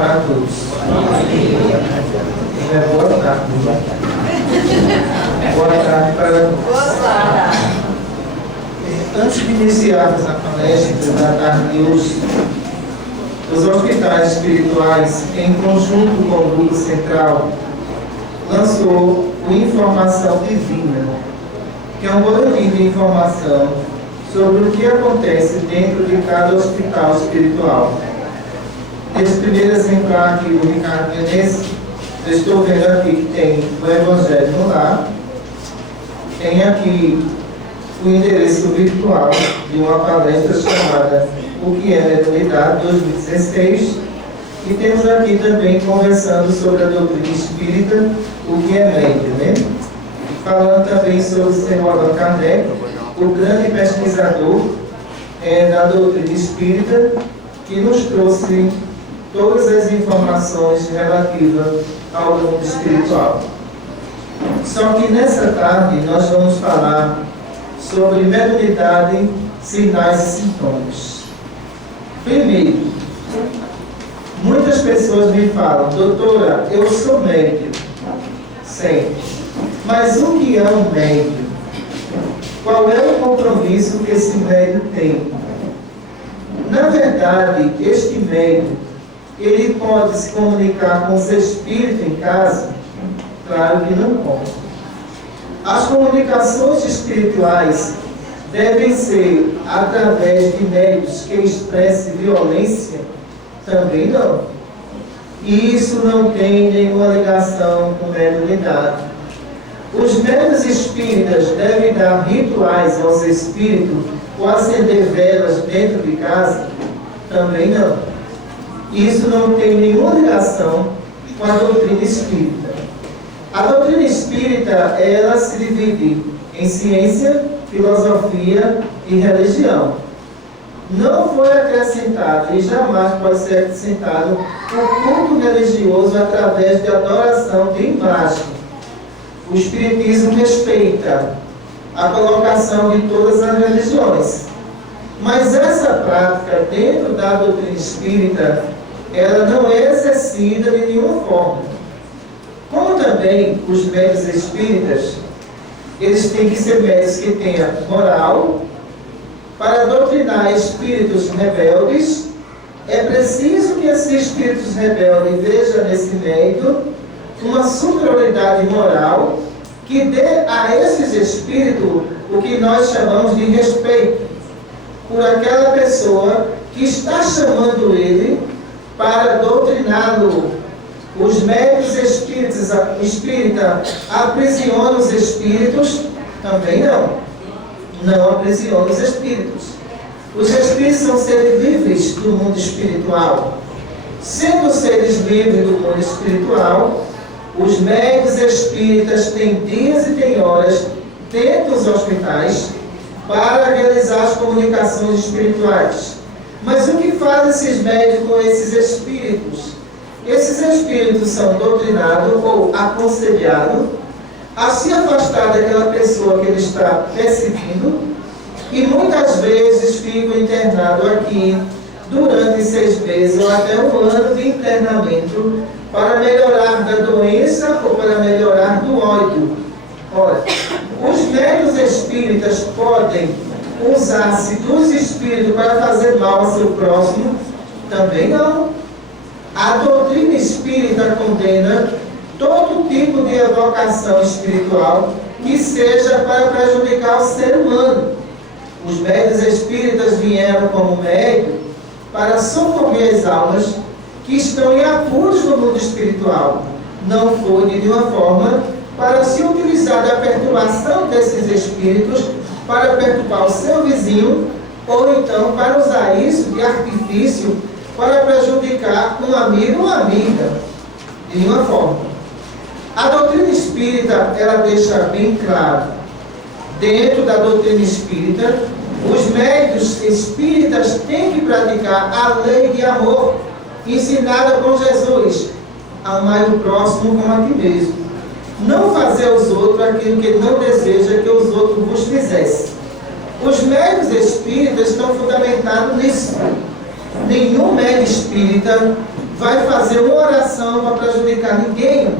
para todos. Boa tarde. Boa tarde para todos. Boa tarde. Antes de iniciarmos a palestra da tarde de hoje, os hospitais espirituais, em conjunto com o Grupo Central, lançou o Informação Divina, que é um boletim de informação sobre o que acontece dentro de cada hospital espiritual. Esse primeiro exemplar aqui do Ricardo Menezes, eu estou vendo aqui que tem o Evangelho no Lar, tem aqui o endereço virtual de uma palestra chamada O que é Mediunidade 2016, e temos aqui também conversando sobre a doutrina espírita, o que é médium, né? Falando também sobre o senhor Allan Kardec, o grande pesquisador da doutrina espírita, que nos trouxe todas as informações relativas ao mundo espiritual. Só que nessa tarde nós vamos falar sobre mediunidade, sinais e sintomas. Primeiro, muitas pessoas me falam: doutora, eu sou médium, sempre. Mas o que é um médium? Qual é o compromisso que esse médium tem? Na verdade, este médium, ele pode se comunicar com seu espírito em casa? Claro que não pode. As comunicações espirituais devem ser através de médios que expressem violência? Também não. E isso não tem nenhuma ligação com mediunidade. Os médiuns espíritas devem dar rituais aos espíritos ou acender velas dentro de casa? Também não. Isso não tem nenhuma ligação com a doutrina espírita. A doutrina espírita, ela se divide em ciência, filosofia e religião. Não foi acrescentado e jamais pode ser acrescentado o culto religioso através de adoração de imagem. O Espiritismo respeita a colocação de todas as religiões. Mas essa prática dentro da doutrina espírita, ela não é exercida de nenhuma forma. Como também os médiuns espíritas, eles têm que ser médiuns que tenham moral. Para doutrinar espíritos rebeldes, é preciso que esses espíritos rebeldes vejam nesse médium uma superioridade moral que dê a esses espíritos o que nós chamamos de respeito por aquela pessoa que está chamando ele para doutriná-lo. Os médiuns espíritas aprisionam os espíritos? Também não. Não aprisionam os espíritos. Os espíritos são seres livres do mundo espiritual. Sendo seres livres do mundo espiritual, os médiuns espíritas têm dias e têm horas dentro dos hospitais para realizar as comunicações espirituais. Mas o que fazem esses médiuns com esses espíritos? Esses espíritos são doutrinados ou aconselhados a se afastar daquela pessoa que ele está perseguindo, e muitas vezes ficam internados aqui durante 6 meses ou até 1 ano de internamento para melhorar da doença ou para melhorar do ódio. Ora, os médiuns espíritas podem usar-se dos espíritos para fazer mal ao seu próximo? Também não. A doutrina espírita condena todo tipo de evocação espiritual que seja para prejudicar o ser humano. Os médiuns espíritas vieram como médium para socorrer as almas que estão em apuros no mundo espiritual. Não foi de nenhuma forma para se utilizar da perturbação desses espíritos para perturbar o seu vizinho, ou então para usar isso de artifício para prejudicar um amigo ou uma amiga. De nenhuma forma. A doutrina espírita, ela deixa bem claro, dentro da doutrina espírita, os médiuns espíritas têm que praticar a lei de amor ensinada por Jesus: amai o próximo como a ti mesmo. Não fazer aos outros aquilo que não deseja que os outros vos fizessem. Os médiuns espíritas estão fundamentados nisso. Nenhum médium espírita vai fazer uma oração para prejudicar ninguém.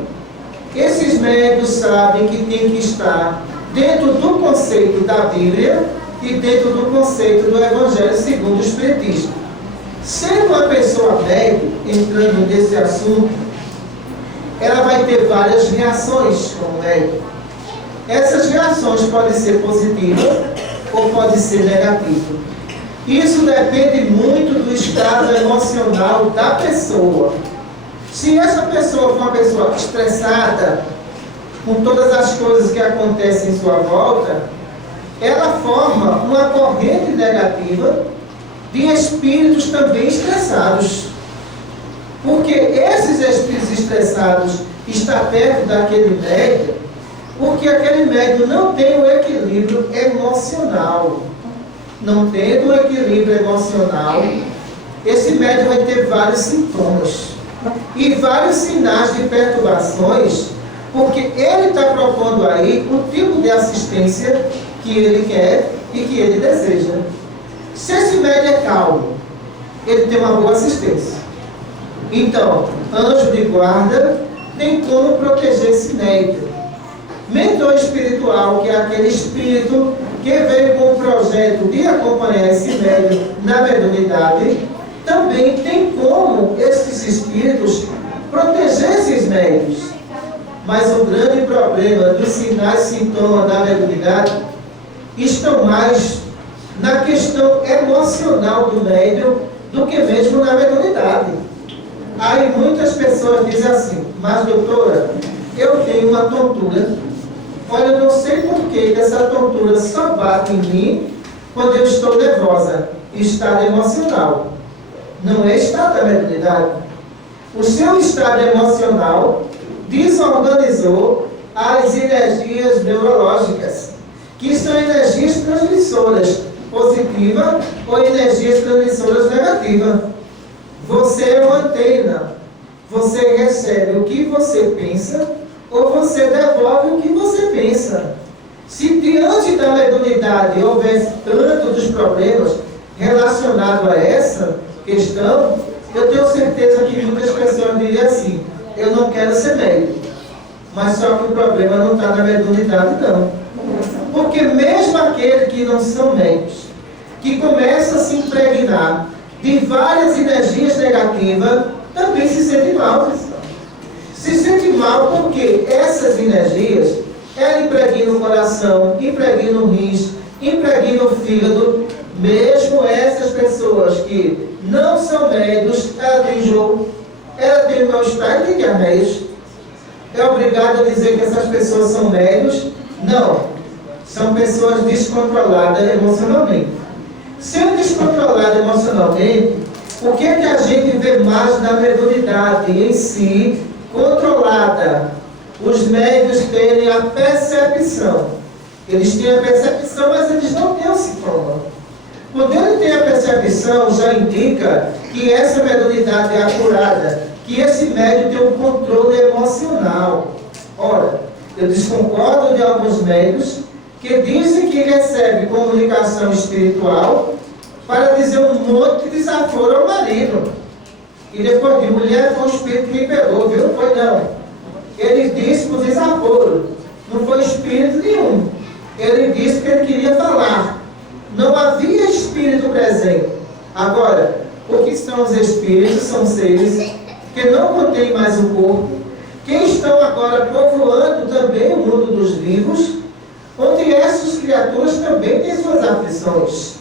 Esses médios sabem que tem que estar dentro do conceito da Bíblia e dentro do conceito do Evangelho segundo o Espiritismo. Sendo uma pessoa médio, entrando nesse assunto, ela vai ter várias reações como médio. Essas reações podem ser positivas ou podem ser negativas. Isso depende muito do estado emocional da pessoa. Se essa pessoa for uma pessoa estressada, com todas as coisas que acontecem em sua volta, ela forma uma corrente negativa de espíritos também estressados. Porque esses espíritos estressados estão perto daquele médium, porque aquele médium não tem o equilíbrio emocional. Não tendo o equilíbrio emocional, esse médium vai ter vários sintomas e vários sinais de perturbações, porque ele está propondo aí o tipo de assistência que ele quer e que ele deseja. Se esse médium é calmo, ele tem uma boa assistência. Então, anjo de guarda tem como proteger esse médium. Mentor espiritual, que é aquele espírito que veio com o projeto de acompanhar esse médium na mediunidade, também tem como esses espíritos proteger esses médios. Mas o grande problema dos sinais e sintomas da mediunidade estão mais na questão emocional do médium do que mesmo na mediunidade. Aí muitas pessoas dizem assim: mas doutora, eu tenho uma tontura. Olha, eu não sei por que essa tontura só bate em mim quando eu estou nervosa. Estado emocional. Não é estado da mediunidade. O seu estado emocional desorganizou as energias neurológicas, que são energias transmissoras positivas ou energias transmissoras negativas. Você é uma antena. Você recebe o que você pensa ou você devolve o que você pensa. Se diante da mediunidade houvesse tanto dos problemas relacionados a essa questão, eu tenho certeza que muitas pessoas diriam assim: eu não quero ser médium. Mas só que o problema não está na mediunidade, não. Porque mesmo aqueles que não são médios, que começam a se impregnar de várias energias negativas, também se sentem mal, pessoal. Se sente mal porque essas energias, ela impregna o coração, impregna o rins, impregna o fígado. Mesmo essas pessoas que não são médios, ela tem jogo, ela tem mal-estar e tem diarreias. É obrigado a dizer que essas pessoas são médios? Não. São pessoas descontroladas emocionalmente. Sendo descontrolada emocionalmente, o que é que a gente vê mais na mediunidade em si, controlada? Os médios terem a percepção. Eles têm a percepção, mas eles não têm o sintoma. Quando ele tem a percepção, já indica que essa mediunidade é acurada, que esse médium tem um controle emocional. Ora, eu desconcordo de alguns médios que dizem que recebe comunicação espiritual para dizer um monte de desaforo ao marido. E depois de mulher, foi o espírito que me pegou, viu? Não foi não. Ele disse para o desaforo, não foi espírito nenhum. Ele disse que ele queria falar. Não havia espírito presente. Agora, o que são os espíritos? São seres que não contêm mais o corpo, que estão agora povoando também o mundo dos vivos, onde essas criaturas também têm suas aflições.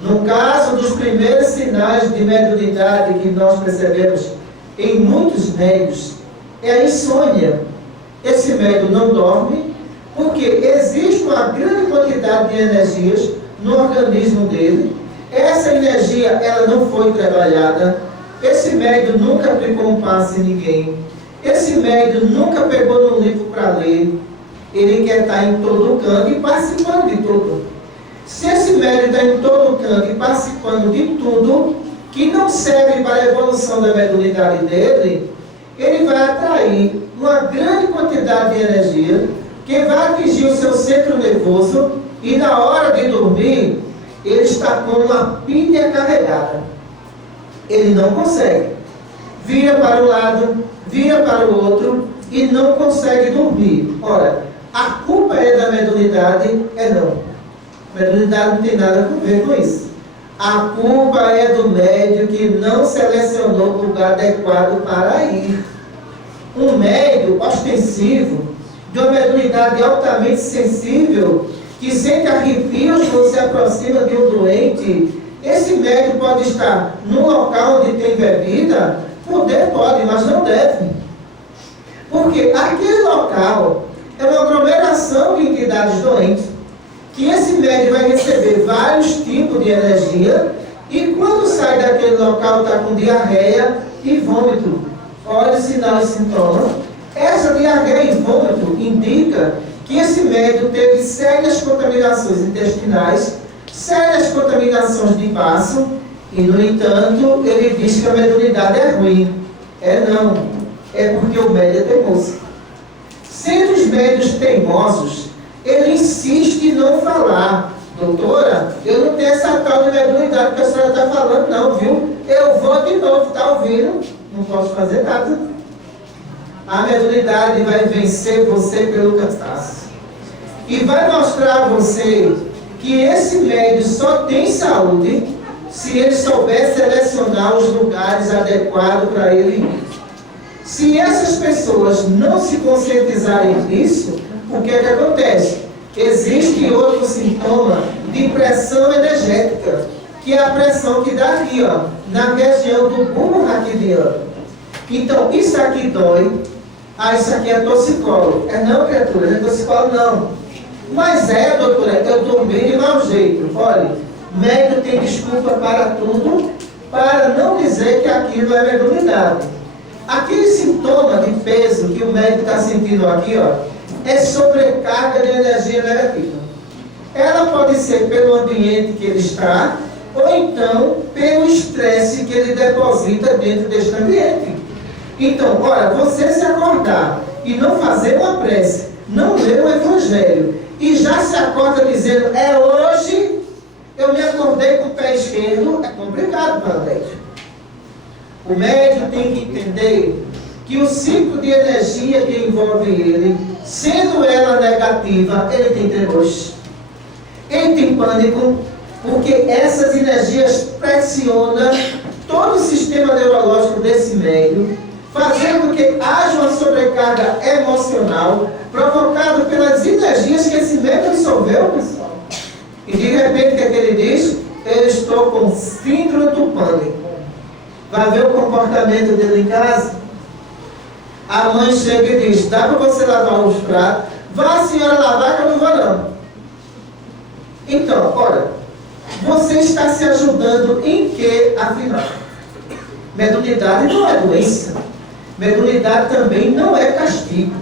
No caso dos primeiros sinais de mediunidade que nós percebemos em muitos médios, é a insônia. Esse médium não dorme, porque existe uma grande quantidade de energias no organismo dele. Essa energia, ela não foi trabalhada. Esse médium nunca aplicou um passe em ninguém. Esse médium nunca pegou num livro para ler. Ele quer estar em todo canto e participando de tudo. Se esse médium está em todo canto e participando de tudo, que não serve para a evolução da mediunidade dele, ele vai atrair uma grande quantidade de energia que vai atingir o seu centro nervoso e na hora de dormir, ele está com uma pilha carregada. Ele não consegue vira para um lado, vira para o outro e não consegue dormir. Ora, a culpa é da mediunidade? É não. A mediunidade não tem nada a ver com isso. A culpa é do médium que não selecionou o lugar adequado para ir. Um médium ostensivo, de uma mediunidade altamente sensível, que sente arrepios quando se aproxima de um doente, esse médium pode estar num local onde tem bebida? Poder pode, mas não deve. Porque aquele local é uma aglomeração de entidades doentes, que esse médium vai receber vários tipos de energia, e quando sai daquele local está com diarreia e vômito. Olha o sinal e sintoma. Essa diarreia e vômito indica que esse médium teve sérias contaminações intestinais, sérias contaminações de baço, e no entanto ele diz que a mediunidade é ruim. É não, é porque o médium é teimoso. Sendo os médios teimosos, ele insiste em não falar. Doutora, eu não tenho essa tal de mediunidade que a senhora está falando não, viu? Eu vou de novo, está ouvindo? Não posso fazer nada. A mediunidade vai vencer você pelo cansaço. E vai mostrar a você que esse médium só tem saúde se ele souber selecionar os lugares adequados para ele ir. Se essas pessoas não se conscientizarem disso, o que é que acontece? Existe outro sintoma de pressão energética, que é a pressão que dá aqui, ó, na região do bulbo raquidiano. Então, isso aqui dói. Ah, isso aqui é torcicolo. É não, criatura, não é torcicolo não. Mas é, doutora, eu dormi de mau jeito. Olha, médium tem desculpa para tudo, para não dizer que aquilo é mediunidade. Aquele sintoma de peso que o médico está sentindo aqui, ó, é sobrecarga de energia negativa. Ela pode ser pelo ambiente que ele está, ou então pelo estresse que ele deposita dentro deste ambiente. Então, olha, você se acordar e não fazer uma prece, não ler o Evangelho, e já se acorda dizendo, é hoje, eu me acordei com o pé esquerdo, é complicado para o médico. O médico tem que entender que o ciclo de energia que envolve ele, sendo ela negativa, ele tem tremores. Ele tem pânico, porque essas energias pressionam todo o sistema neurológico desse médium, fazendo que haja uma sobrecarga emocional, provocada pelas energias que esse médium absorveu, pessoal. E de repente, o que é que ele diz? Eu estou com síndrome do pânico. Vai ver o comportamento dele em casa? A mãe chega e diz, dá para você lavar os pratos? Vá a senhora lavar que eu não vou não. Então, olha, você está se ajudando em que, afinal? Mediunidade não é doença. Mediunidade também não é castigo.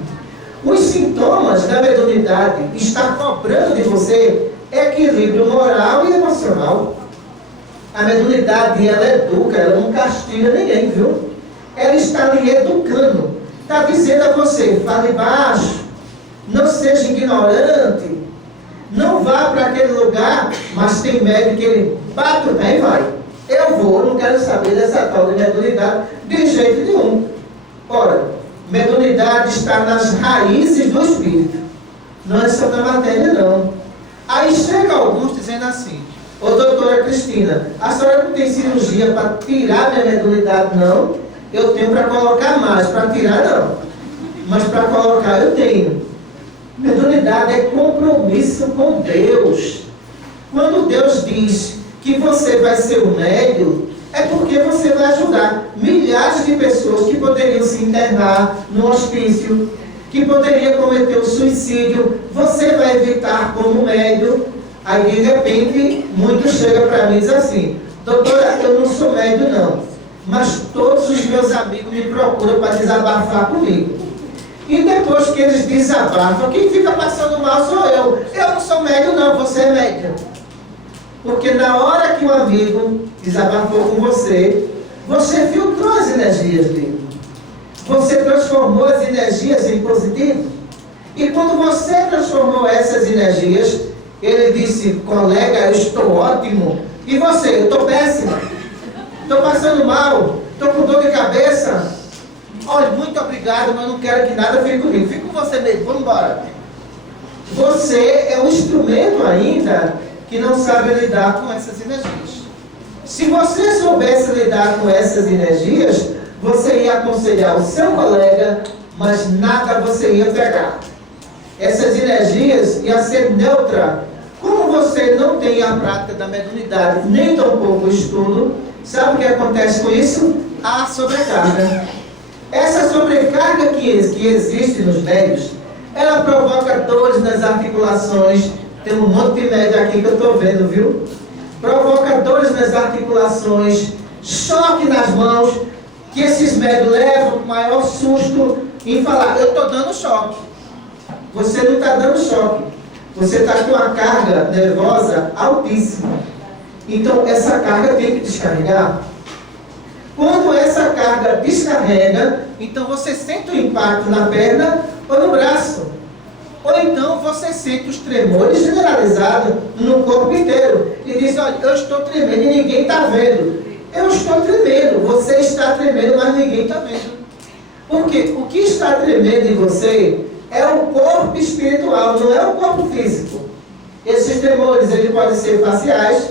Os sintomas da mediunidade estão cobrando de você equilíbrio moral e emocional. A mediunidade, ela educa, ela não castiga ninguém, viu? Ela está lhe educando. Está dizendo a você, fale baixo, não seja ignorante, não vá para aquele lugar, mas tem médico que ele bate o pé e vai. Eu vou, não quero saber dessa tal de mediunidade de jeito nenhum. Ora, mediunidade está nas raízes do espírito, não é só na matéria não. Aí chega alguns dizendo assim, ô doutora Cristina, a senhora não tem cirurgia para tirar minha mediunidade não? Eu tenho para colocar mais, para tirar não, mas para colocar eu tenho. Mediunidade é compromisso com Deus. Quando Deus diz que você vai ser o médium, é porque você vai ajudar milhares de pessoas que poderiam se internar no hospício, que poderiam cometer o suicídio, você vai evitar como médium. Aí de repente, muitos chegam para mim e dizem assim, doutora, eu não sou médium não, mas todos os meus amigos me procuram para desabafar comigo. E depois que eles desabafam, quem fica passando mal sou eu. Eu não sou médium não, você é médium. Porque na hora que um amigo desabafou com você, você filtrou as energias dele. Você transformou as energias em positivo. E quando você transformou essas energias, ele disse, colega, eu estou ótimo. E você, eu estou péssima. Estou passando mal. estou com dor de cabeça. Olha, muito obrigado, mas não quero que nada fique comigo. Fica com você mesmo, vamos embora. Você é um instrumento ainda que não sabe lidar com essas energias. Se você soubesse lidar com essas energias, você ia aconselhar o seu colega, mas nada você ia pegar. Essas energias iam ser neutras. Como você não tem a prática da mediunidade, nem tampouco o estudo, sabe o que acontece com isso? A sobrecarga. Essa sobrecarga que existe nos médios, ela provoca dores nas articulações. Tem um monte de médio aqui que eu estou vendo, viu? Provoca dores nas articulações, choque nas mãos, que esses médios levam o maior susto em falar, eu estou dando choque. Você não está dando choque. Você está com uma carga nervosa altíssima. Então, essa carga tem que descarregar. Quando essa carga descarrega, então você sente o impacto na perna ou no braço. Ou então você sente os tremores generalizados no corpo inteiro. E diz, olha, eu estou tremendo e ninguém está vendo. Eu estou tremendo, você está tremendo, mas ninguém está vendo. Porque o que está tremendo em você é o corpo espiritual, não é o corpo físico. Esses tremores, eles podem ser faciais,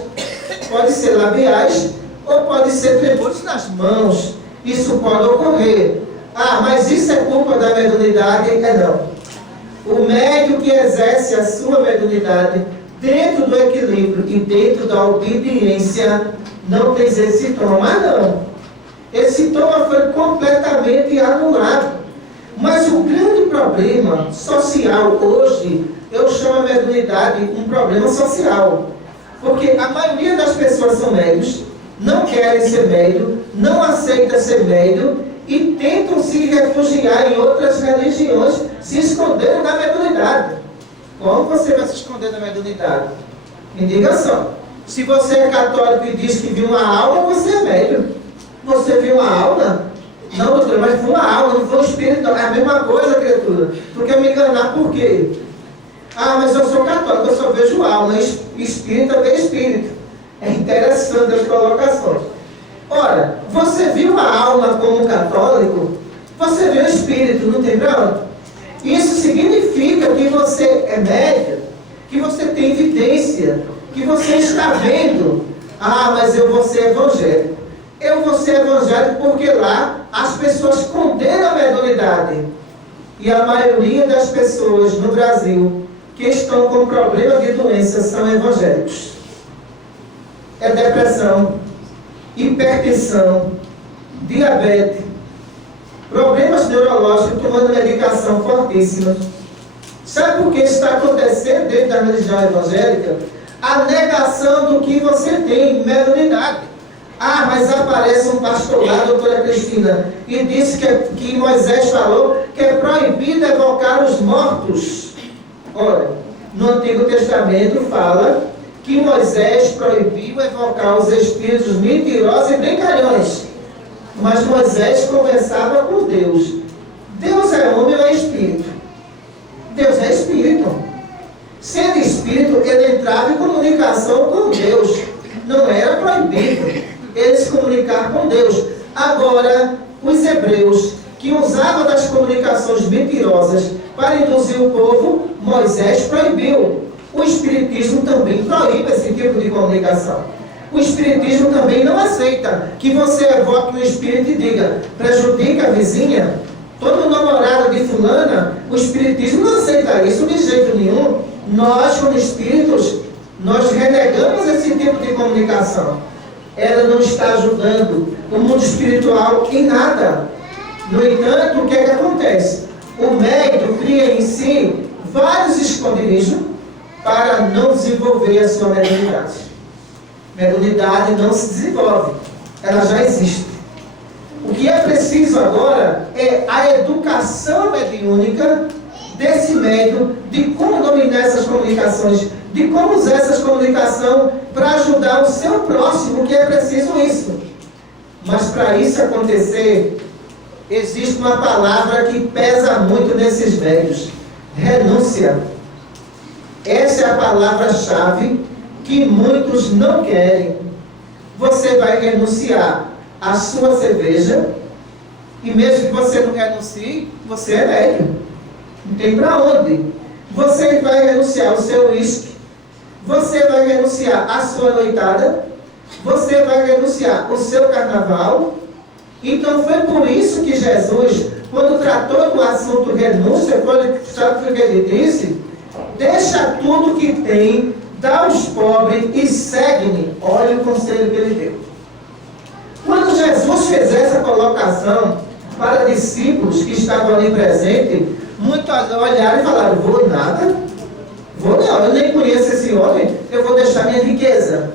podem ser labiais, ou podem ser tremores nas mãos. Isso pode ocorrer. Ah, mas isso é culpa da mediunidade? Não. O médium que exerce a sua mediunidade dentro do equilíbrio e dentro da obediência não tem esse sintoma. Ah, não. Esse sintoma foi completamente anulado. Mas o grande problema social hoje, eu chamo a mediunidade um problema social. Porque a maioria das pessoas são médios, não querem ser médium, não aceitam ser médium e tentam se refugiar em outras religiões, se escondendo da mediunidade. Como você vai se esconder da mediunidade? Me diga só. Se você é católico e diz que viu uma alma, você é médium. Você viu uma alma? Não, doutor, mas foi uma alma, não foi um espírito. Não. É a mesma coisa, criatura. Tu quer me enganar por quê? Ah, mas eu sou católico, eu só vejo alma. Espírito é espírito. É interessante as colocações. Ora, você viu a alma como católico, você viu o espírito, não tem problema? Isso significa que você é médium, que você tem evidência, que você está vendo. Ah, mas eu vou ser evangélico. Eu vou ser evangélico porque lá as pessoas condenam a mediunidade. E a maioria das pessoas no Brasil que estão com problema de doença são evangélicos. É depressão, hipertensão, diabetes, problemas neurológicos, tomando medicação fortíssima. Sabe por que isso está acontecendo dentro da religião evangélica? A negação do que você tem, mediunidade. Ah, mas aparece um pastor lá, a doutora Cristina, e disse que Moisés falou que é proibido evocar os mortos. Olha, no Antigo Testamento fala que Moisés proibiu evocar os espíritos mentirosos e brincalhões. Mas Moisés conversava com Deus. Deus é homem ou é espírito? Deus é espírito. Sendo espírito, ele entrava em comunicação com Deus. Não era proibido ele se comunicar com Deus. Agora, os hebreus, que usavam das comunicações mentirosas para induzir o povo, Moisés proibiu. O Espiritismo também proíbe esse tipo de comunicação. O Espiritismo também não aceita que você evoque um espírito e diga, prejudica a vizinha, todo namorado de fulana. O Espiritismo não aceita isso de jeito nenhum. Nós, como espíritos, nós renegamos esse tipo de comunicação. Ela não está ajudando o mundo espiritual em nada. No entanto, o que é que acontece? O médium cria em si vários esconderijos para não desenvolver a sua mediunidade. Mediunidade não se desenvolve, ela já existe. O que é preciso agora é a educação mediúnica desse médium, de como dominar essas comunicações, de como usar essas comunicações para ajudar o seu próximo, que é preciso isso. Mas para isso acontecer, existe uma palavra que pesa muito nesses médios: renúncia. Essa é a palavra-chave que muitos não querem. Você vai renunciar a sua cerveja, e mesmo que você não renuncie, você é médio. Não tem para onde. Você vai renunciar ao seu uísque, você vai renunciar à sua noitada, você vai renunciar ao seu carnaval. Então foi por isso que Jesus, quando tratou do assunto renúncia, sabe o que ele disse? Deixa tudo que tem, dá aos pobres e segue-me. Olha o conselho que ele deu. Quando Jesus fez essa colocação para discípulos que estavam ali presentes, muitos olharam e falaram: vou nada, vou não, eu nem conheço esse homem, eu vou deixar minha riqueza.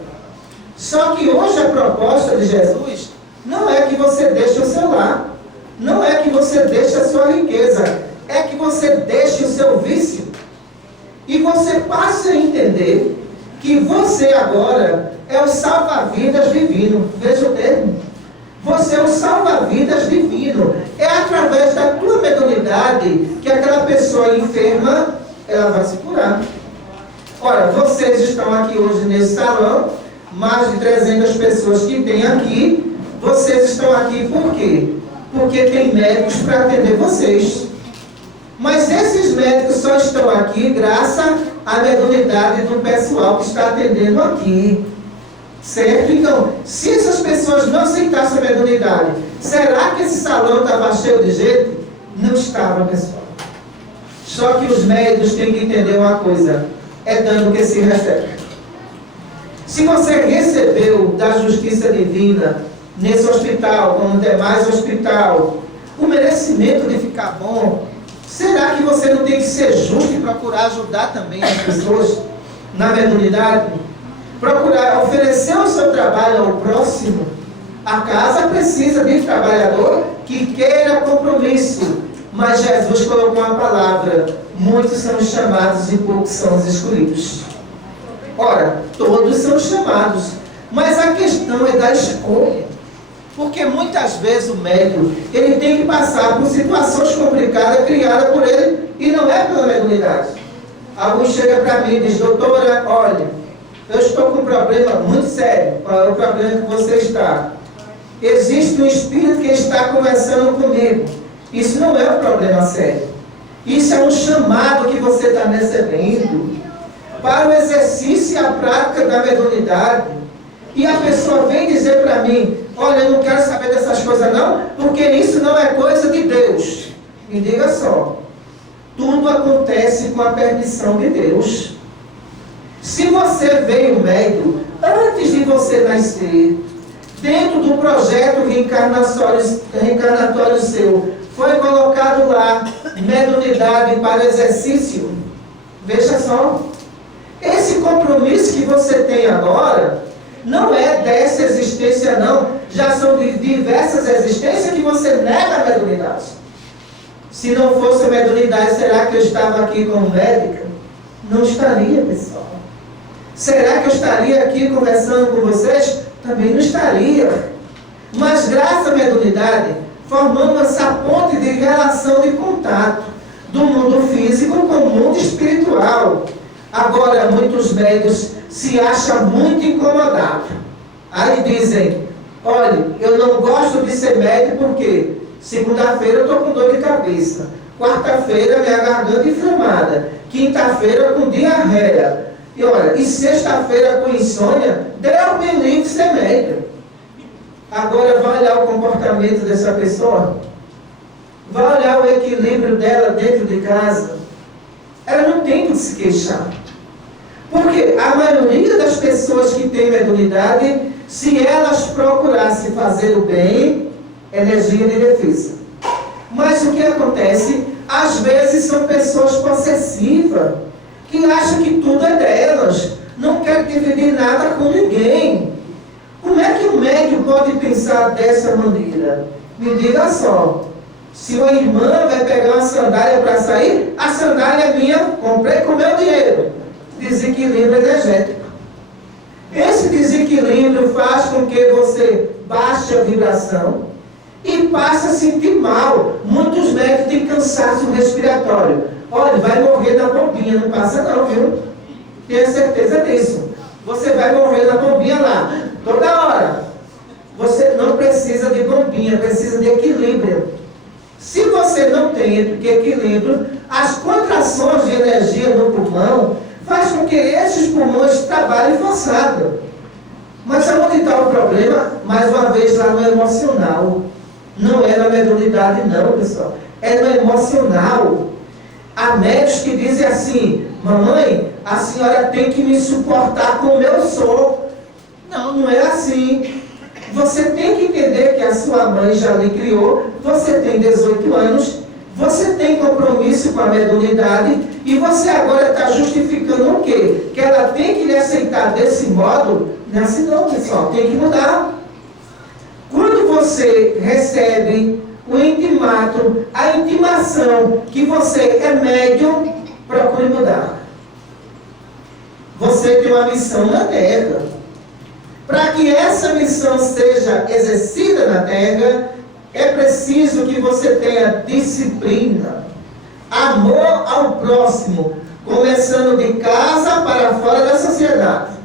Só que hoje a proposta de Jesus não é que você deixe o seu lar, não é que você deixe a sua riqueza, é que você deixe o seu vício. E você passe a entender que você agora é o salva-vidas divino. Veja o termo. Você é o salva-vidas divino. É através da tua mediunidade que aquela pessoa enferma, ela vai se curar. Ora, vocês estão aqui hoje nesse salão, mais de 300 pessoas que tem aqui. Vocês estão aqui por quê? Porque tem médicos para atender vocês. Mas esses médicos só estão aqui graças à mediunidade do pessoal que está atendendo aqui. Certo? Então, se essas pessoas não aceitassem a mediunidade, será que esse salão estava cheio de gente? Não estava, pessoal. Só que os médicos têm que entender uma coisa: é dando que se recebe. Se você recebeu da justiça divina, nesse hospital, como demais hospital, o merecimento de ficar bom, será que você não tem que ser justo e procurar ajudar também as pessoas na mediunidade? Procurar oferecer o seu trabalho ao próximo. A casa precisa de trabalhador que queira compromisso. Mas Jesus colocou uma palavra: muitos são os chamados e poucos são os escolhidos. Ora, todos são chamados, mas a questão é da escolha. Porque muitas vezes o médium, ele tem que passar por situações complicadas criadas por ele, e não é pela mediunidade. Alguns chegam para mim e dizem: doutora, olha, eu estou com um problema muito sério. Qual é o problema que você está? Existe um espírito que está conversando comigo. Isso não é um problema sério. Isso é um chamado que você está recebendo para o exercício e a prática da mediunidade. E a pessoa vem dizer para mim: olha, eu não quero saber dessas coisas não, porque isso não é coisa de Deus. Me diga só, tudo acontece com a permissão de Deus. Se você veio médium antes de você nascer, dentro do projeto reencarnatório seu, foi colocado lá mediunidade para exercício, veja só, esse compromisso que você tem agora não é dessa existência não, já são de diversas existências que você nega a mediunidade. Se não fosse a mediunidade, será que eu estava aqui como médica? Não estaria, pessoal. Será que eu estaria aqui conversando com vocês? Também não estaria. Mas graças à mediunidade, formamos essa ponte de relação e contato do mundo físico com o mundo espiritual. Agora, muitos médios se acham muito incomodados. Aí dizem: olha, eu não gosto de ser médico porque segunda-feira eu estou com dor de cabeça, quarta-feira minha garganta inflamada, quinta-feira com diarreia, e olha, e sexta-feira com insônia. Deus me livre de ser médico. Agora vai olhar o comportamento dessa pessoa, vai olhar o equilíbrio dela dentro de casa. Ela não tem que se queixar. Porque a maioria das pessoas que têm mediunidade, se elas procurassem fazer o bem, energia de defesa. Mas o que acontece? Às vezes são pessoas possessivas, que acham que tudo é delas, não querem dividir nada com ninguém. Como é que o médium pode pensar dessa maneira? Me diga só. Se uma irmã vai pegar uma sandália para sair, a sandália é minha, comprei com meu dinheiro. Desequilíbrio energético. Esse desequilíbrio faz com que você baixe a vibração e passe a sentir mal. Muitos médicos têm cansaço respiratório. Olha, vai morrer na bombinha, não passa não, viu? Tenha certeza disso. Você vai morrer na bombinha lá, toda hora. Você não precisa de bombinha, precisa de equilíbrio. Se você não tem equilíbrio, as contrações de energia no pulmão faz com que esses pulmões trabalhem forçado. Mas aonde está o problema? Mais uma vez lá no emocional. Não é na mediunidade não, pessoal. É no emocional. Há médicos que dizem assim: mamãe, a senhora tem que me suportar como eu sou. Não, não é assim. Você tem que entender que a sua mãe já lhe criou, você tem 18 anos, você tem compromisso com a mediunidade e você agora está justificando o quê? Que ela tem que lhe aceitar desse modo? Não é assim não, pessoal, tem que mudar. Quando você recebe o intimato, a intimação que você é médium, procure mudar. Você tem uma missão na Terra. Para que essa missão seja exercida na Terra, é preciso que você tenha disciplina, amor ao próximo, começando de casa para fora da sociedade.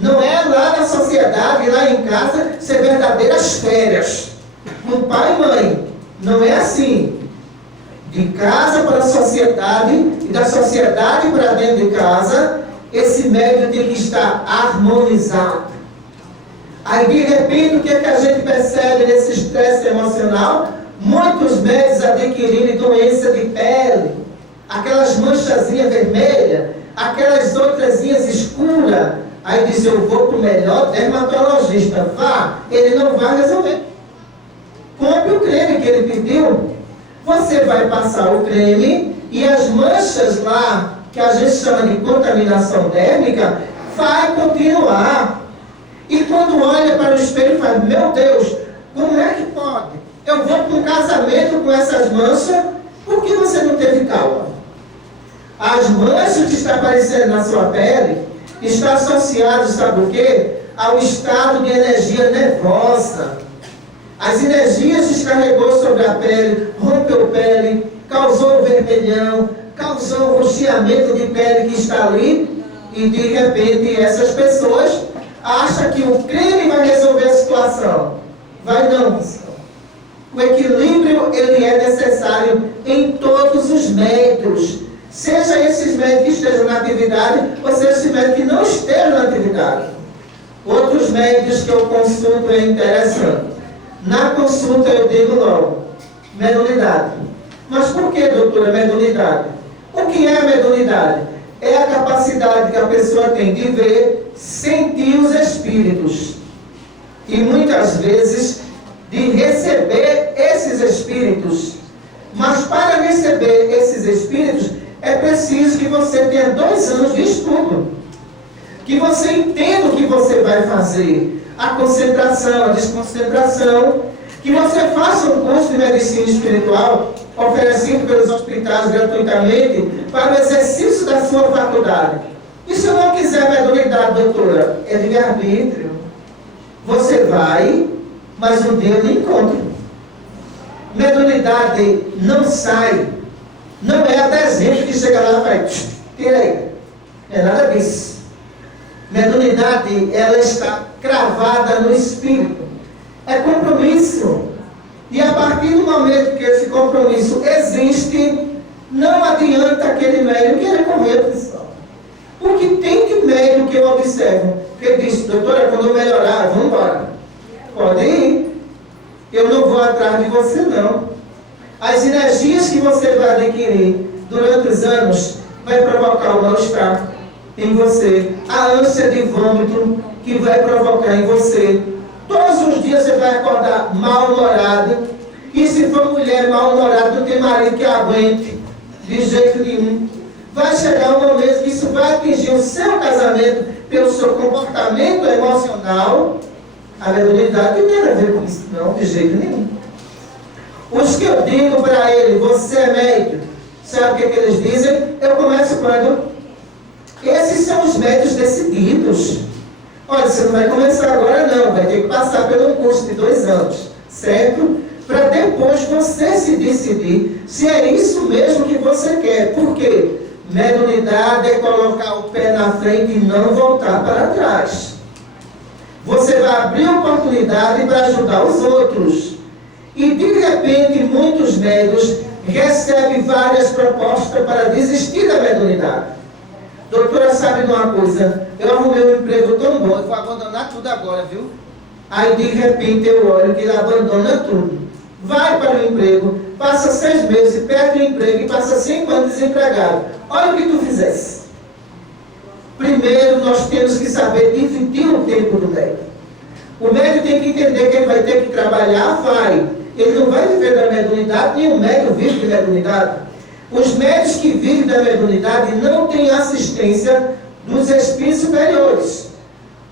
Não é lá na sociedade, lá em casa, ser verdadeiras férias, com pai e mãe. Não é assim. De casa para a sociedade, e da sociedade para dentro de casa, esse médium tem que estar harmonizado. Aí, de repente, o que a gente percebe nesse estresse emocional? Muitos médicos adquirindo doença de pele, aquelas manchazinhas vermelhas, aquelas outrazinhas escuras. Aí diz: eu vou para o melhor dermatologista. Vá, ele não vai resolver. Compre o creme que ele pediu. Você vai passar o creme e as manchas lá, que a gente chama de contaminação dérmica, vai continuar. E quando olha para o espelho, fala: meu Deus, como é que pode? Eu vou para um casamento com essas manchas, por que você não teve calma? As manchas que estão aparecendo na sua pele estão associadas, sabe o quê? Ao estado de energia nervosa. As energias descarregou sobre a pele, rompeu pele, causou vermelhão, causou roxeamento de pele que está ali, e de repente essas pessoas acha que o creme vai resolver a situação. Vai não, pessoal. O equilíbrio, ele é necessário em todos os médicos. Seja esses médicos que estejam na atividade, ou seja esse médico que não esteja na atividade. Outros médicos que eu consulto é interessante. Na consulta eu digo logo: mediunidade. Mas por que, doutora, mediunidade? O que é a mediunidade? É a capacidade que a pessoa tem de ver, sentir os espíritos. E muitas vezes de receber esses espíritos. Mas para receber esses espíritos, é preciso que você tenha 2 anos de estudo. Que você entenda o que você vai fazer. A concentração, a desconcentração. Que você faça um curso de medicina espiritual, oferecido pelos hospitais gratuitamente, para o exercício da sua faculdade. E se eu não quiser mediunidade, doutora? É livre-arbítrio. Você vai, mas um dia eu lhe encontro. Mediunidade não sai. Não é a desenho que chega lá e faz: tira aí. É nada disso. Mediunidade, ela está cravada no espírito. É compromisso. E a partir do momento que esse compromisso existe, não adianta aquele médium querer correr, pessoal. Porque tem que médium que eu observo, que diz: doutora, quando eu melhorar, vamos embora. Pode ir. Eu não vou atrás de você, não. As energias que você vai adquirir durante os anos vai provocar o mal-estar em você. A ânsia de vômito que vai provocar em você. Todos os dias você vai acordar mal-humorado. E se for mulher mal-humorada, não tem marido que aguente de jeito nenhum. Vai chegar um momento que isso vai atingir o seu casamento pelo seu comportamento emocional. A mediunidade não tem nada a ver com isso, não, de jeito nenhum. Os que eu digo para ele: você é médico, sabe o que eles dizem? Eu começo quando? Esses são os médicos decididos. Olha, você não vai começar agora não, vai ter que passar pelo curso de 2 anos, certo? Para depois você se decidir se é isso mesmo que você quer. Por quê? Mediunidade é colocar o pé na frente e não voltar para trás. Você vai abrir oportunidade para ajudar os outros. E de repente, muitos médios recebem várias propostas para desistir da mediunidade. Doutora, sabe de uma coisa? Eu arrumei um emprego tão bom, eu vou abandonar tudo agora, viu? Aí de repente eu olho que ele abandona tudo. Vai para o emprego, passa 6 meses, perde o emprego e passa 5 anos desempregado. Olha o que tu fizesse. Primeiro nós temos que saber dividir o tempo do médico. O médico tem que entender que ele vai ter que trabalhar, vai. Ele não vai viver da mediunidade, nem o médico vive de mediunidade. Os médicos que vivem da mediunidade não têm assistência dos espíritos superiores.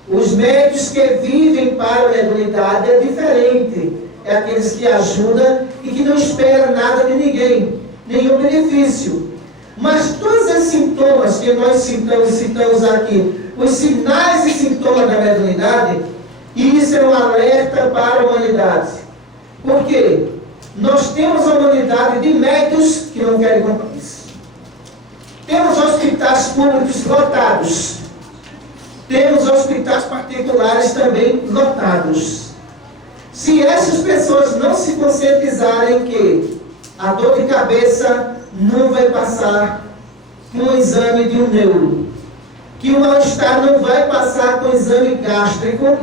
Os médicos que vivem para a mediunidade é diferente. É aqueles que ajudam e que não esperam nada de ninguém, nenhum benefício. Mas todos os sintomas que nós citamos aqui, os sinais e sintomas da mediunidade, isso é um alerta para a humanidade. Por quê? Nós temos a humanidade de médicos que não querem compromisso. Temos hospitais públicos lotados. Temos hospitais particulares também lotados. Se essas pessoas não se conscientizarem que a dor de cabeça não vai passar com o exame de um neuro, que o mal-estar não vai passar com o exame gástrico,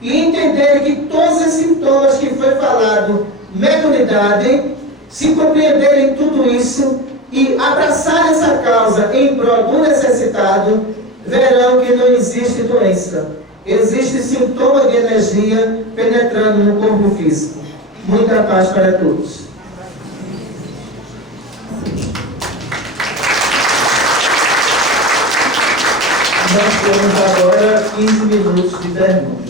e entenderem que todos os sintomas que foi falado, mediunidade, se compreenderem tudo isso e abraçar essa causa em prol do necessitado, verão que não existe doença. Existe sintoma de energia penetrando no corpo físico. Muita paz para todos. Nós temos agora 15 minutos de pergunta.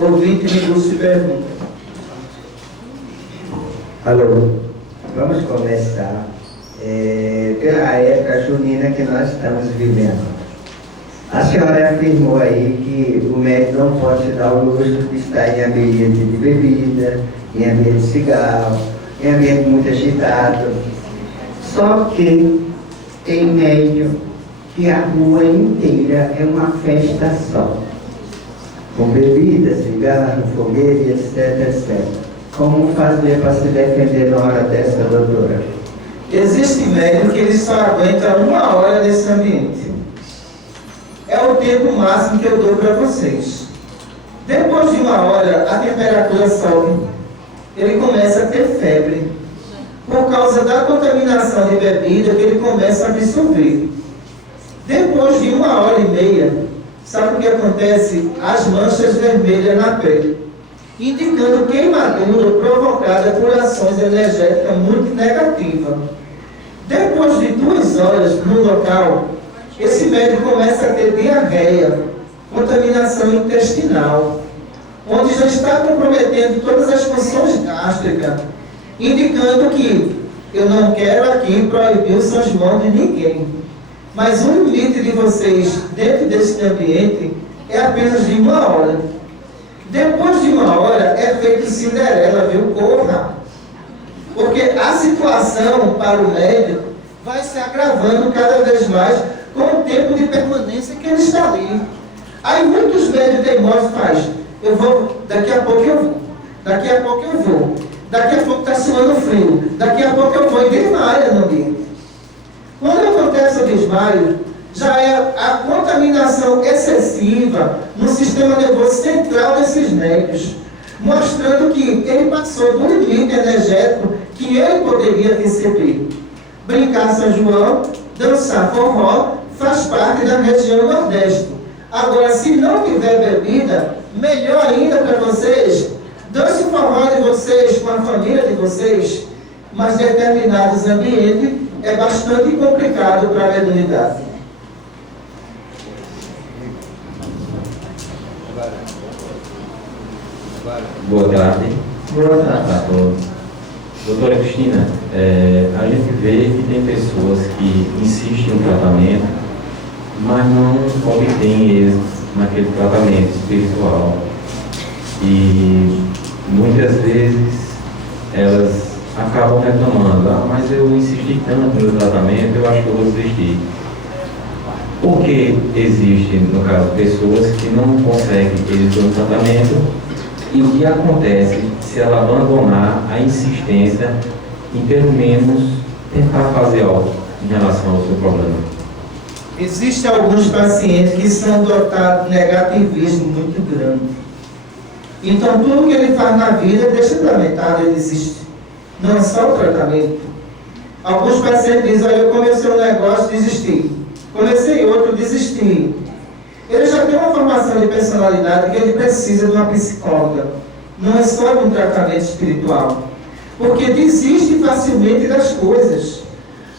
Ou 20 minutos de pergunta. Alô, vamos começar pela época junina que nós estamos vivendo. A senhora afirmou aí que o médico não pode se dar o luxo de estar em ambiente de bebida, em ambiente de cigarro, em ambiente muito agitado. Só que tem médium que a rua inteira é uma festa só, com bebida, cigarro, fogueira, etc, etc. Como fazer para se defender na hora dessa, doutora? Existe médium que ele só aguenta 1 hora nesse ambiente. É o tempo máximo que eu dou para vocês. Depois de 1 hora, a temperatura sobe. Ele começa a ter febre. Por causa da contaminação de bebida que ele começa a absorver. Depois de 1h30, sabe o que acontece? As manchas vermelhas na pele, indicando queimadura provocada por ações energéticas muito negativas. Depois de 2 horas no local, esse médico começa a ter diarreia, contaminação intestinal, onde já está comprometendo todas as funções gástricas, indicando que eu não quero aqui proibir o São João de ninguém. Mas o limite de vocês dentro desse ambiente é apenas de 1 hora. Depois de 1 hora é feito Cinderela, viu? Corra! Porque a situação para o médico vai se agravando cada vez mais com o tempo de permanência que ele está ali. Aí muitos médicos teimosos fazem, eu vou, daqui a pouco eu vou, daqui a pouco eu vou, daqui a pouco está suando frio, daqui a pouco eu vou e desmaia no ambiente. Quando acontece o desmaio, já é a contaminação excessiva no sistema nervoso central desses médicos, mostrando que ele passou do limite energético que ele poderia receber. Brincar São João, dançar forró, faz parte da região Nordeste. Agora, se não tiver bebida, melhor ainda para vocês, dance o forró de vocês com a família de vocês, mas determinados ambientes é bastante complicado para a mediunidade. Boa tarde. Boa tarde a todos. Doutora Cristina, a gente vê que tem pessoas que insistem no tratamento, mas não obtêm êxito naquele tratamento espiritual. E muitas vezes elas acabam reclamando, mas eu insisti tanto no tratamento, eu acho que eu vou desistir. Porque existem, no caso, pessoas que não conseguem executar um tratamento e o que acontece se ela abandonar a insistência em pelo menos tentar fazer algo em relação ao seu problema? Existem alguns pacientes que são dotados de negativismo muito grande. Então, tudo que ele faz na vida deixa implementado, ele desiste. Não é só o tratamento. Alguns pacientes dizem, olha, eu comecei um negócio, desisti. Comecei outro, desisti. Ele já tem uma formação de personalidade que ele precisa de uma psicóloga. Não é só de um tratamento espiritual. Porque desiste facilmente das coisas.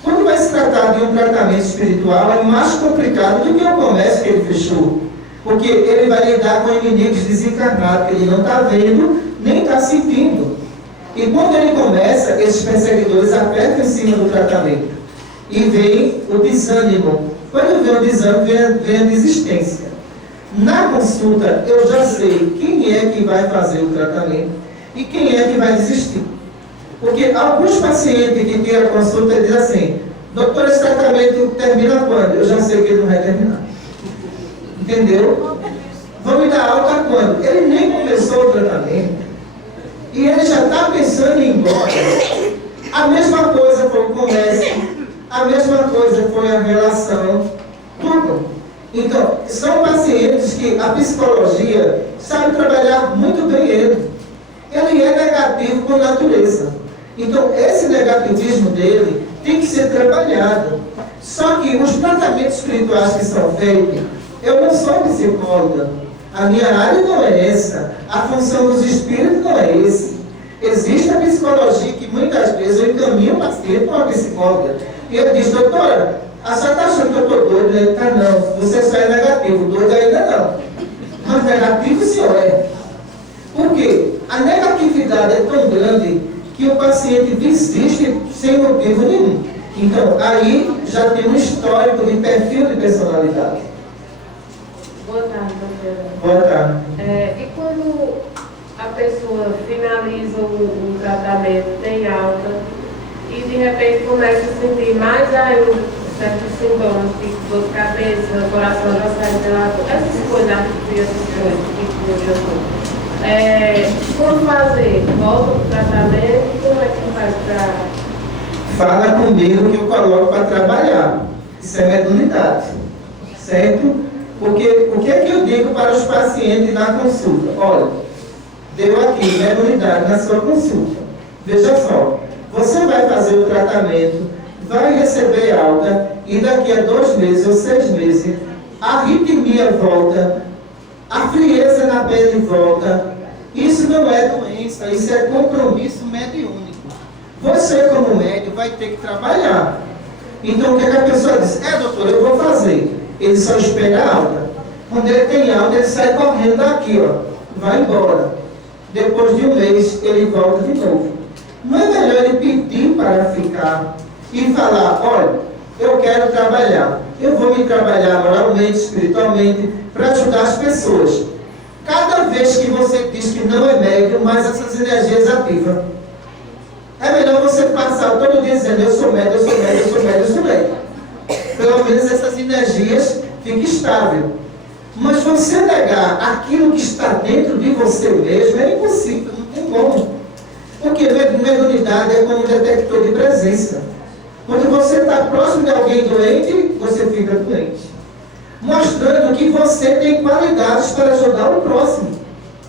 Quando vai se tratar de um tratamento espiritual, é mais complicado do que o comércio que ele fechou. Porque ele vai lidar com inimigos desencarnados, que ele não está vendo, nem está sentindo. E quando ele começa, esses perseguidores apertam em cima do tratamento. E vem o desânimo. Quando vem o desânimo, vem a desistência. Na consulta, eu já sei quem é que vai fazer o tratamento e quem é que vai desistir. Porque alguns pacientes que têm a consulta dizem assim, doutor, esse tratamento termina quando? Eu já sei que ele não vai terminar. Entendeu? Vão me dar alta quando? Ele nem começou o tratamento. E ele já está pensando em ir embora. A mesma coisa foi o comércio, a mesma coisa foi a relação, tudo. Então, são pacientes que a psicologia sabe trabalhar muito bem ele. Ele é negativo por natureza. Então, esse negativismo dele tem que ser trabalhado. Só que os tratamentos espirituais que são feitos, eu não sou psicóloga. A minha área não é essa. A função dos espíritos não é esse. Existe a psicologia que muitas vezes eu encaminho o paciente para uma psicóloga. E ele diz, doutora, a senhora está achando que eu estou doido? Ele está, não, você só é negativo, doido ainda não. Mas negativo o senhor é. Por quê? A negatividade é tão grande que o paciente desiste sem motivo nenhum. Então, aí já tem um histórico de perfil de personalidade. Boa tarde, doutora. Boa tarde. E quando a pessoa finaliza o tratamento, tem alta, e de repente começa a sentir mais ainda certos sintomas, tipo dor de cabeça, coração já sai pela essas coisas, arrepio, essas coisas, tipo quando fazer? Volta para o tratamento? Como é que faz para... Fala comigo que eu coloco para trabalhar. Isso é mediunidade. Certo? Porque o que é que eu digo para os pacientes na consulta? Olha, deu aqui mediunidade na sua consulta. Veja só, você vai fazer o tratamento, vai receber alta e daqui a 2 meses ou 6 meses a arritmia volta, a frieza na pele volta. Isso não é doença, isso é compromisso mediúnico. Você, como médico, vai ter que trabalhar. Então, o que a pessoa diz? Doutor, eu vou fazer. Ele só espera a alta. Quando ele tem alta, ele sai correndo daqui, vai embora. Depois de 1 mês, ele volta de novo. Não é melhor ele pedir para ficar e falar, olha, eu quero trabalhar. Eu vou me trabalhar moralmente, espiritualmente, para ajudar as pessoas. Cada vez que você diz que não é médium, mais essas energias ativam. É melhor você passar todo dia dizendo, eu sou médium, eu sou médium, eu sou médium, eu sou médium. Pelo menos essas energias ficam estáveis. Mas você negar aquilo que está dentro de você mesmo é impossível, não tem como. Porque mediunidade é como um detector de presença. Quando você está próximo de alguém doente, você fica doente. Mostrando que você tem qualidades para ajudar o próximo.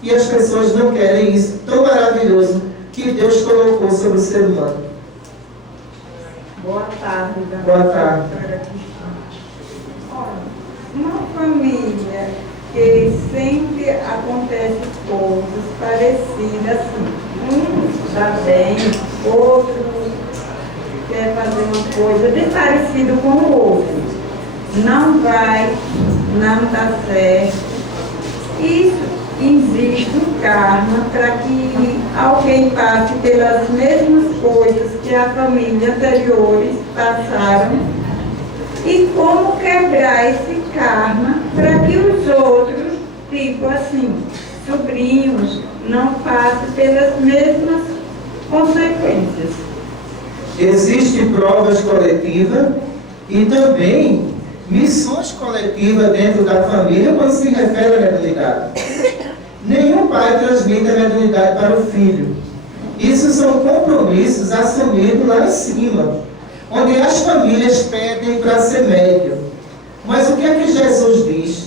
E as pessoas não querem isso tão maravilhoso que Deus colocou sobre o ser humano. Boa tarde. Boa tarde. Uma família que sempre acontece coisas parecidas assim. Um está bem, outro quer fazer uma coisa bem parecida com o outro. Não vai, não dá certo. Isso existe um karma para que alguém passe pelas mesmas coisas que a família anteriores passaram. E como quebrar esse karma para que os outros, tipo assim, sobrinhos, não passem pelas mesmas consequências. Existem provas coletivas e também missões coletivas dentro da família quando se refere à mediunidade. Nenhum pai transmite a mediunidade para o filho. Isso são compromissos assumidos lá em cima, onde as famílias pedem para ser médium. Mas o que é que Jesus diz?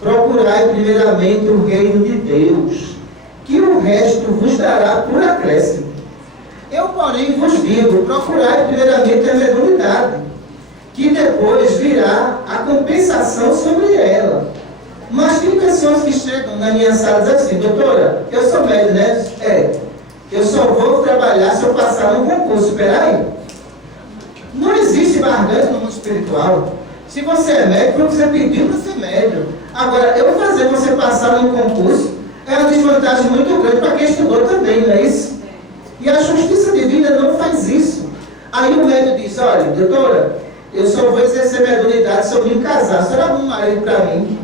Procurai primeiramente o reino de Deus, que o resto vos dará por acréscimo. Eu, porém, vos digo, procurai primeiramente a mediunidade, que depois virá a compensação sobre ela. Mas tem pessoas que chegam na minha sala e dizem assim: doutora, eu sou médium, né? Eu só vou trabalhar se eu passar no concurso. Espera aí. Não existe barganha no mundo espiritual. Se você é médium, você pediu para ser médium. Agora, eu fazer você passar no concurso é uma desvantagem muito grande para quem estudou também, não é isso? E a justiça divina não faz isso. Aí o médium diz: olha, doutora, eu só vou exercer mediunidade se eu me casar. Você arruma um marido para mim?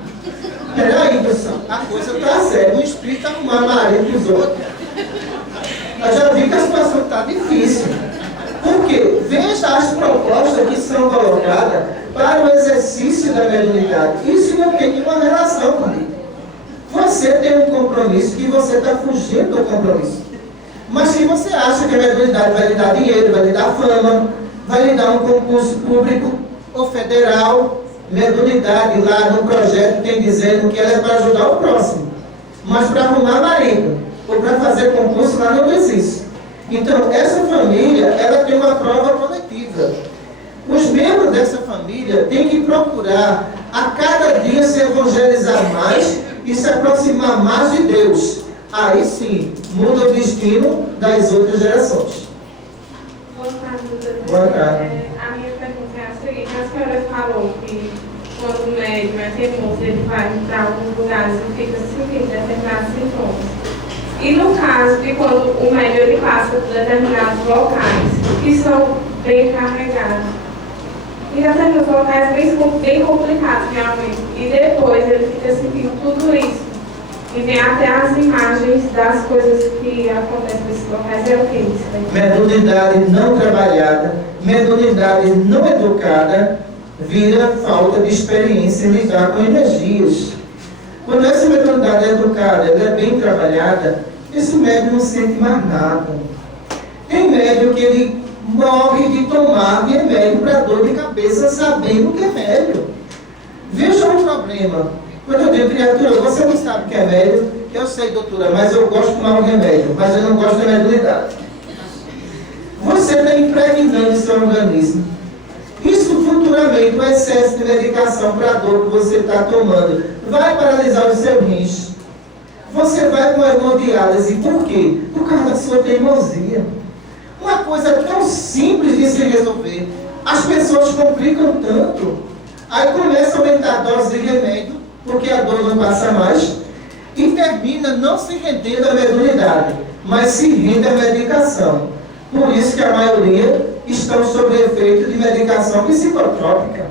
Peraí, pessoal, a coisa está séria. Um espírito arrumar marido para os outros. Eu já vi que a situação está difícil. Por quê? Veja as propostas que são colocadas para o exercício da mediunidade. Isso não tem nenhuma relação comigo. Você tem um compromisso que você está fugindo do compromisso. Mas se você acha que a mediunidade vai lhe dar dinheiro, vai lhe dar fama, vai lhe dar um concurso público ou federal, mediunidade lá no projeto tem dizendo que ela é para ajudar o próximo. Mas para arrumar marido ou para fazer concurso lá não existe. Então, essa família, ela tem uma prova coletiva. Os membros dessa família têm que procurar a cada dia se evangelizar mais e se aproximar mais de Deus. Aí sim, muda o destino das outras gerações. Boa tarde, doutora. Boa tarde. A minha pergunta é a seguinte: a senhora falou que quando o médium é teimoso, ele vai para alguns lugares e fica sentindo determinados sintomas. E no caso de quando o médium ele passa por determinados locais que são bem carregados, e determinados locais bem complicados realmente, e depois ele fica sentindo tudo isso, e vem até as imagens das coisas que acontecem nesses locais, é o que isso? Mediunidade não trabalhada, mediunidade não educada, vira falta de experiência em lidar com energias. Quando essa mediunidade é educada, ela é bem trabalhada, esse médium não sente mais nada. Tem médium que ele morre de tomar remédio para dor de cabeça, sabendo que é médium. Veja o problema. Quando eu digo, criatura, você não sabe que é médium? Eu sei, doutora, mas eu gosto de tomar um remédio, mas eu não gosto da mediunidade. Você está impregnando seu organismo. Isso futuramente, o excesso de medicação para a dor que você está tomando, vai paralisar o seu rins. Você vai com a hemodiálise. Por quê? Por causa da sua teimosia. Uma coisa tão simples de se resolver. As pessoas complicam tanto. Aí começa a aumentar a dose de remédio, porque a dor não passa mais, e termina não se rendendo à mediunidade, mas se rende à medicação. Por isso que a maioria estão sob efeito de medicação psicotrópica.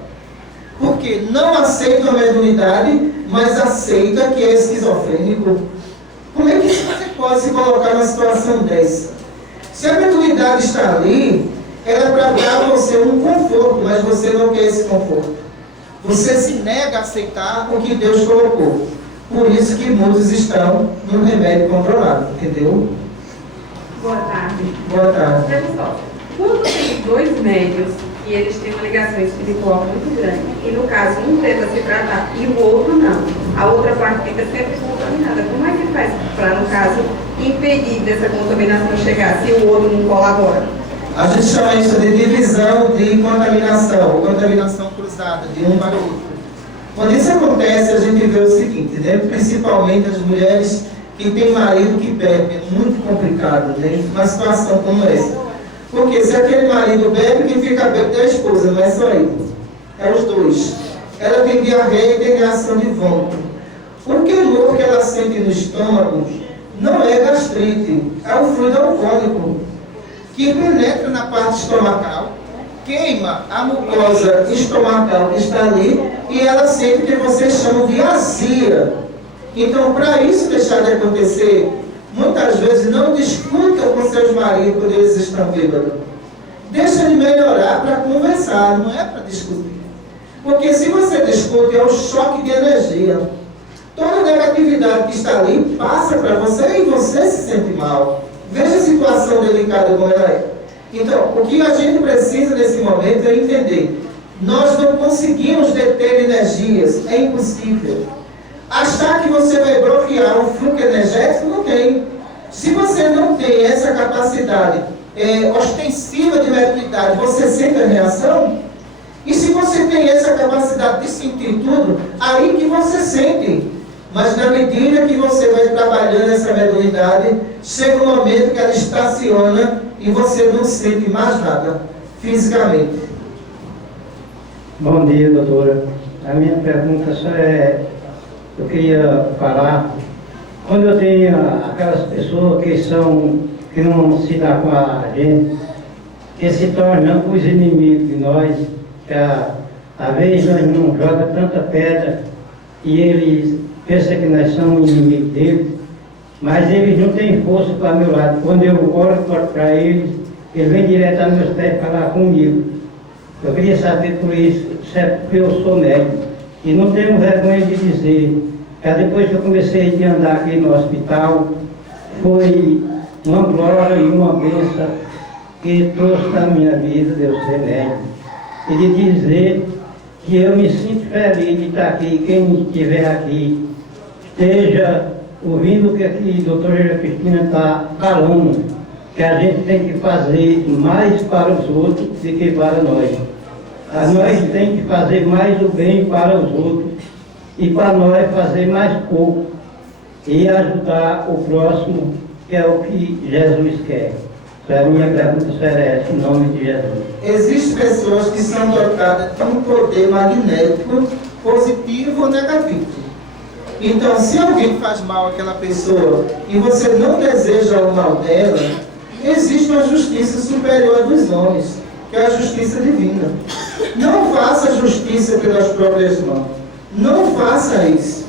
Porque não aceita a mediunidade, mas aceita que é esquizofrênico. Como é que você pode se colocar numa situação dessa? Se a mediunidade está ali, ela é para dar a você um conforto, mas você não quer esse conforto. Você se nega a aceitar o que Deus colocou. Por isso que muitos estão no remédio controlado, entendeu? Boa tarde. Boa tarde. Pessoal, quando tem dois médios e eles têm uma ligação espiritual muito grande, e no caso um tenta se tratar e o outro não, a outra parte fica sempre contaminada, como é que faz para, no caso, impedir dessa contaminação chegar se o outro não colabora? A gente chama isso de divisão de contaminação, ou contaminação cruzada, de um para o outro. Quando isso acontece, a gente vê o seguinte, né? Principalmente as mulheres que têm marido que bebe, é muito complicado, né? Uma situação como essa. Porque se aquele marido bebe, quem fica bêbado é a esposa, não é só ele. É os dois. Ela tem diarreia e tem reação de vômito. O queimor que ela sente no estômago não é gastrite, é o fluido alcoólico, que penetra na parte estomacal, queima a mucosa estomacal que está ali e ela sente que vocês chamam de azia. Então, para isso deixar de acontecer, muitas vezes não discutam com seus maridos quando eles estão bêbados. Deixa ele melhorar para conversar, não é para discutir. Porque se você discute, é um choque de energia. Toda negatividade que está ali passa para você e você se sente mal. Veja a situação delicada como ela é. Então, o que a gente precisa nesse momento é entender. Nós não conseguimos deter energias, é impossível. Achar que você vai bloquear o fluxo energético, não tem. Se você não tem essa capacidade ostensiva de mediunidade, você sente a reação? E se você tem essa capacidade de sentir tudo, aí que você sente. Mas na medida que você vai trabalhando essa mediunidade, chega um momento que ela estaciona e você não sente mais nada, fisicamente. Bom dia, doutora. A minha pergunta só eu queria falar, quando eu tenho aquelas pessoas que não se dão com a gente, que se tornam os inimigos de nós, que às vezes nós não jogamos tanta pedra e eles pensam que nós somos inimigos deles, mas eles não têm força para o meu lado. Quando eu oro para eles vêm direto aos meus pés falar comigo. Eu queria saber por isso, se é porque eu sou médico, e não tenho vergonha de dizer. Depois que eu comecei a andar aqui no hospital, foi uma glória e uma bênção que trouxe na minha vida de eu ser médico. E de dizer que eu me sinto feliz de estar aqui, quem estiver aqui, esteja ouvindo o que aqui a doutora Cristina está falando, que a gente tem que fazer mais para os outros do que para nós. Nós temos que fazer mais o bem para os outros e para nós fazer mais pouco e ajudar o próximo, que é o que Jesus quer. A minha pergunta será essa, em nome de Jesus. Existem pessoas que são dotadas de um poder magnético, positivo ou negativo. Então, se alguém faz mal àquela pessoa e você não deseja o mal dela, existe uma justiça superior dos homens, que é a justiça divina. Não faça justiça pelas próprias mãos. Não faça isso.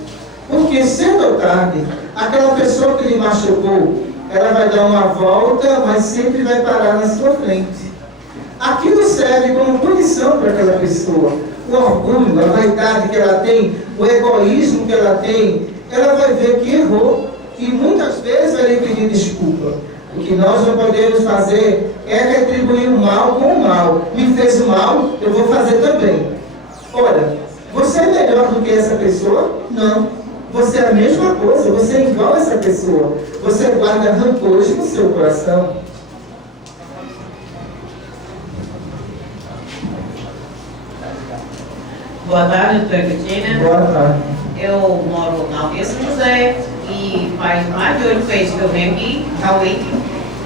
Porque cedo ou tarde, aquela pessoa que lhe machucou, ela vai dar uma volta, mas sempre vai parar na sua frente. Aquilo serve como punição para aquela pessoa. O orgulho, a vaidade que ela tem, o egoísmo que ela tem, ela vai ver que errou. E muitas vezes vai lhe pedir desculpa. O que nós não podemos fazer é retribuir o mal com o mal. Me fez o mal, eu vou fazer também. Olha, você é melhor do que essa pessoa? Não. Você é a mesma coisa, você é igual a essa pessoa. Você guarda rancores no seu coração. Boa tarde, doutora Cristina. Boa tarde. Eu moro na Aldeia São José e faz mais de 8 meses que eu venho aqui, realmente.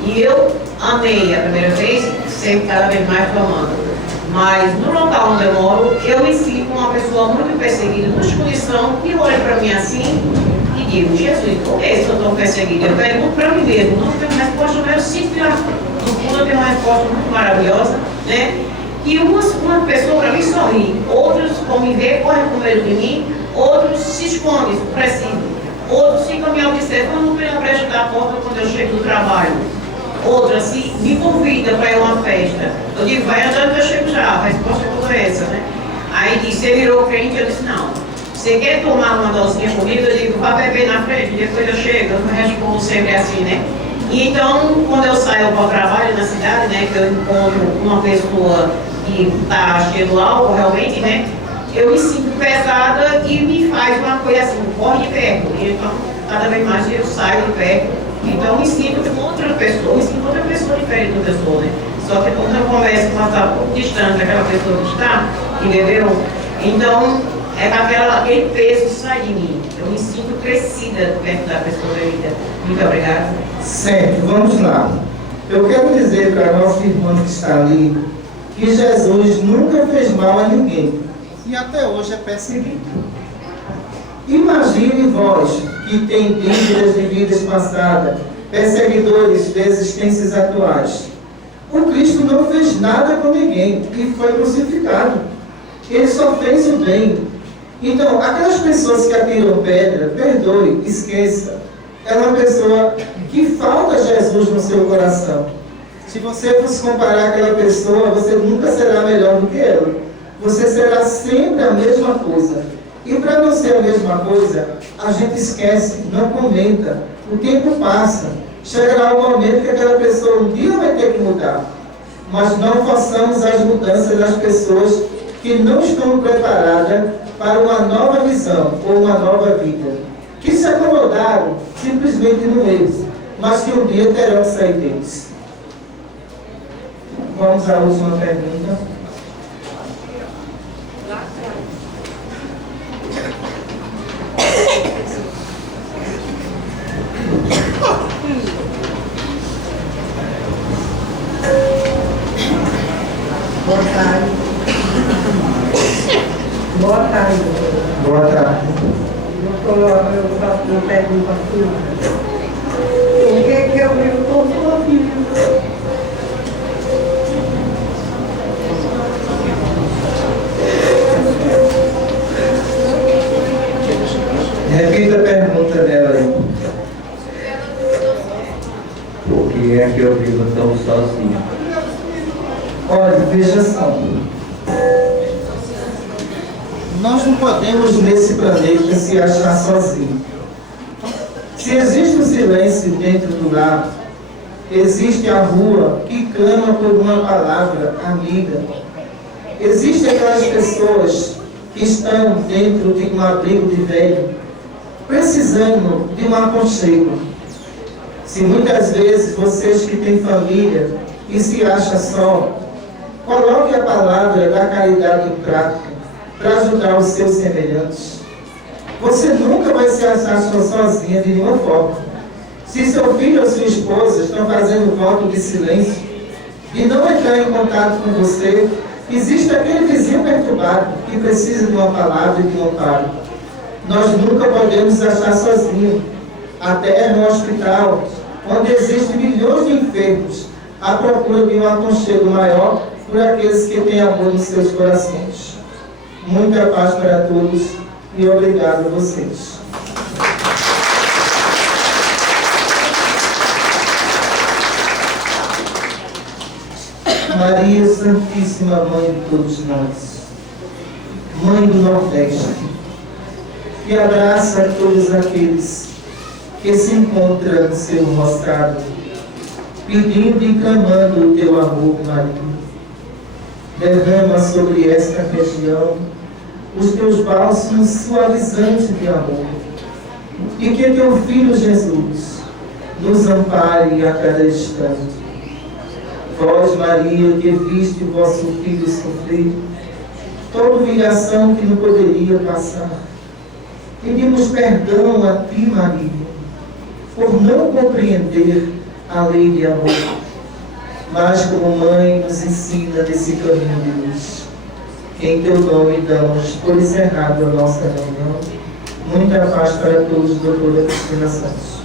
E eu amei a primeira vez, sempre cada vez mais tomando. Mas no local onde eu moro, eu me sinto uma pessoa muito perseguida, numa condição que olha para mim assim e digo, Jesus, por que eu estou perseguida? Eu pergunto para mim mesmo, não tenho resposta, mas eu sinto que no fundo eu tenho uma resposta muito maravilhosa, né? E uma pessoa para mim sorri, outros, como me vê, correm com medo de mim, outros se escondem, supressivos, outros ficam me observando pela brecha da porta quando eu chego do trabalho. Outra, assim, me convida para ir a uma festa. Eu digo, vai andando que eu chego já, a resposta é toda essa, né? Aí diz, você virou crente? Eu disse, não. Você quer tomar uma docinha comigo? Eu digo, vai beber na frente, depois eu chego. Eu respondo sempre assim, né? E então, quando eu saio para o trabalho na cidade, né, que eu encontro uma pessoa que está cheia do álcool, realmente, né? Eu me sinto pesada e me faz uma coisa assim, corre de perto. E então, cada vez mais eu saio de perto. Então, me sinto outra pessoa diferente do que eu sou, né? Só que quando eu começo a passar um pouco distante daquela pessoa que está, que bebeu, então, aquele peso sai de mim. Eu me sinto crescida perto da pessoa bebida. Muito obrigada. Sempre, vamos lá. Eu quero dizer para a nossa irmã que está ali, que Jesus nunca fez mal a ninguém. E até hoje é perseguido. Imagine vós, que tem dívidas de vidas passadas, perseguidores de existências atuais. O Cristo não fez nada com ninguém e foi crucificado. Ele só fez o bem. Então, aquelas pessoas que atiram pedra, perdoe, esqueça. É uma pessoa que falta Jesus no seu coração. Se você fosse comparar aquela pessoa, você nunca será melhor do que ela. você será sempre a mesma coisa. E para não ser a mesma coisa, a gente esquece, não comenta, o tempo passa. Chegará o momento que aquela pessoa um dia vai ter que mudar. Mas não façamos as mudanças das pessoas que não estão preparadas para uma nova visão ou uma nova vida. Que se acomodaram simplesmente no erro, mas que um dia terão que sair deles. Vamos à última pergunta. Boa tarde. Boa tarde. Boa tarde. Doutor, eu faço uma pergunta à senhora. O que é que eu estou sozinha? Repita a pergunta dela aí. Por que é que eu vivo tão sozinho? Olha, veja só. Nós não podemos nesse planeta se achar sozinhos. Se existe um silêncio dentro do lar, existe a rua que clama por uma palavra amiga. Existem aquelas pessoas que estão dentro de um abrigo de velho, precisando de um aconchego. Se muitas vezes vocês que têm família e se acham só, coloque a palavra da caridade em prática para ajudar os seus semelhantes. Você nunca vai se achar sozinha de nenhuma forma. Se seu filho ou sua esposa estão fazendo voto de silêncio e não entrar em contato com você, existe aquele vizinho perturbado que precisa de uma palavra e de um amparo. Nós nunca podemos achar sozinhos. A terra é um hospital onde existem milhões de enfermos à procura de um aconchego maior por aqueles que têm amor nos seus corações. Muita paz para todos e obrigado a vocês. Maria Santíssima Mãe de todos nós, Mãe do Nordeste, que abraça todos aqueles que se encontram no seu roçado, pedindo e clamando o teu amor, Maria. Derrama sobre esta região os teus bálsamos suavizantes de amor, e que teu Filho Jesus nos ampare a cada instante. Vós, Maria, que viste o vosso Filho sofrer toda humilhação que não poderia passar, pedimos perdão a ti, Maria, por não compreender a lei de amor, mas como mãe nos ensina desse caminho de luz. Em teu nome damos por encerrada a nossa reunião. Muita paz para todos, doutora Cristina Santos.